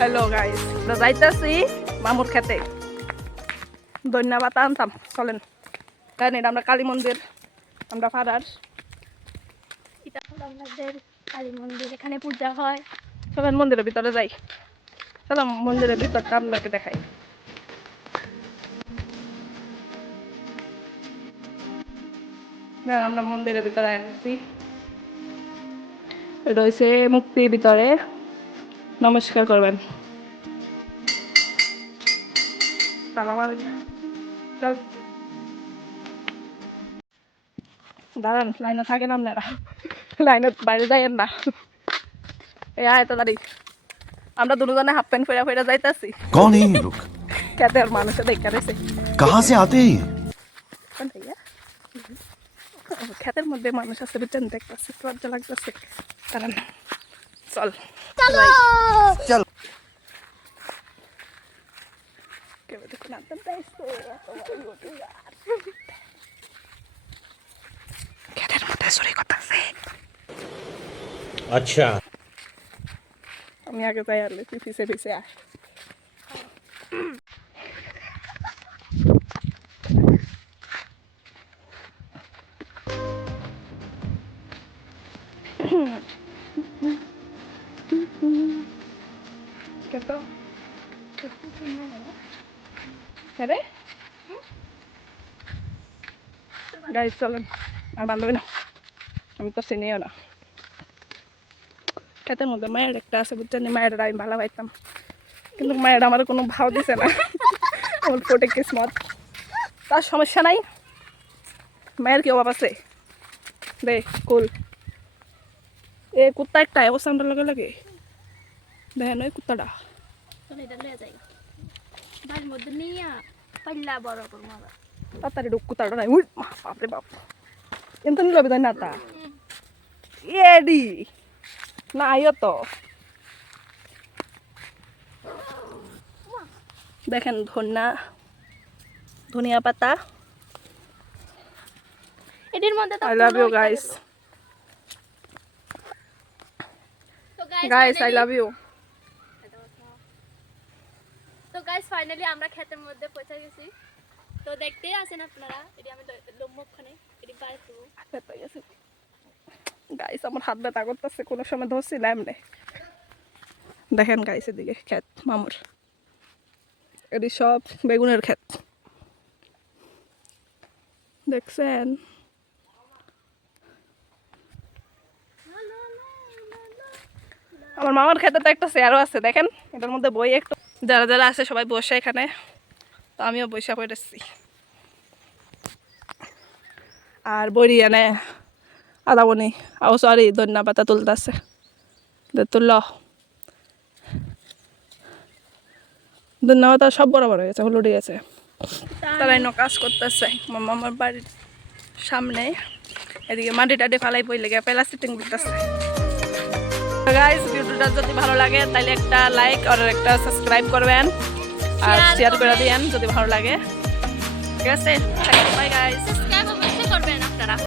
Hello guys, যাইতেছি মামুর খেতে ধন্যবাদ আনতাম। চলেন, কারণ এটা আমরা কালী মন্দির, আমরা ফারার। এটা হলো আমাদের কালী মন্দির, এখানে পূজা হয়। চলেন মন্দিরের ভিতরে যাই। চলো মন্দিরের ভিতরটা আপনাকে দেখাই। আমরা মন্দিরের ভিতরে আসছি। রয়েছে মুক্তির ভিতরে, নমস্কার করবেন। দাঁড়ান, লাইনে থাকেন আপনারা, লাইনের বাইরে যাইয়েন না। এত তাড়ি আমরা দুজনে হাফ প্যান্ট ফেরা ফেরা যাইতাছি। कौन है ये लोग? খেতের মানুষে দেখা রয়েছে। कहाँ से आते हैं? খেতের মধ্যে মানুষ আছে, বুঝছেন, দেখতেছে, লজ্জা লাগতেছে। দাঁড়ান, চল चल খেতের মধ্যে চুরি করতেছে। अच्छा, আমি আগে যাই, আর পিছে পিছে আয়। কত আরে গাইস, চলেন। আর বান্ধবী না, আমি তো চিনিও না। খেতের মধ্যে মায়ের একটা আছে, বুঝছেন, মায়ের আমি ভালো পাইতাম, কিন্তু মায়ের আমার কোনো ভাও দিছে না। আমার ফোটে কিসমত, তার সমস্যা নাই। মায়ের কি অভাব আছে? দে কুল এ কুত্তা একটা অবস্থা লাগে লাগে, দেখেন ওই কুত্তাটা। এটা লয়ে যাই বাড়ির মধ্যে নিয়ে পাল্লা বড় করবো আবার। তাড়াতাড়ি ঢুক, কুত্তাটা নাই। উই বাপরে বাপ, কিন্তু নিল বিদায় না তা এডি না আইও তো। দেখেন ধনিয়া পাতা। এটির মধ্যে তো I love you guys, guys I love you. তো গাইস ফাইনালি আমরা ক্ষেতের মধ্যে পৌঁছে গেছি। তো দেখতেই আছেন আপনারা, এটি আমি লোমক্ষণে এটি পার করব। গাইস আমার হাত ব্যথা করতেছে, কোনো সময় ধরছিলাম এমনি। দেখেন গাইস এদিকে ক্ষেত মামুর, এটি সব বেগুনের ক্ষেত, দেখছেন। আমার মামার ক্ষেতে তো একটা চেয়ারও আছে, দেখেন এটার মধ্যে বই একটু, যারা যারা আছে সবাই বসে এখানে, তো আমিও বসে পড়েছি। আর বড়ি এনে আদামনি ও সরি ধন্যা পাতা তুলতেছে, তুলল ধন্যা পাতা সব বরাবর হয়ে গেছে, হলুদ গেছে। তারাই কাজ করতেছে মামার বাড়ির সামনে। এদিকে মাটি টাটি ফালাই বই লেগে প্লাস্টিক করতেছে। গাইস ভিডিওটা যদি ভালো লাগে তাহলে একটা লাইক আর একটা সাবস্ক্রাইব করবেন, আর শেয়ার করে দিয়েন যদি ভালো লাগে। ঠিক আছে, বাই গাইস।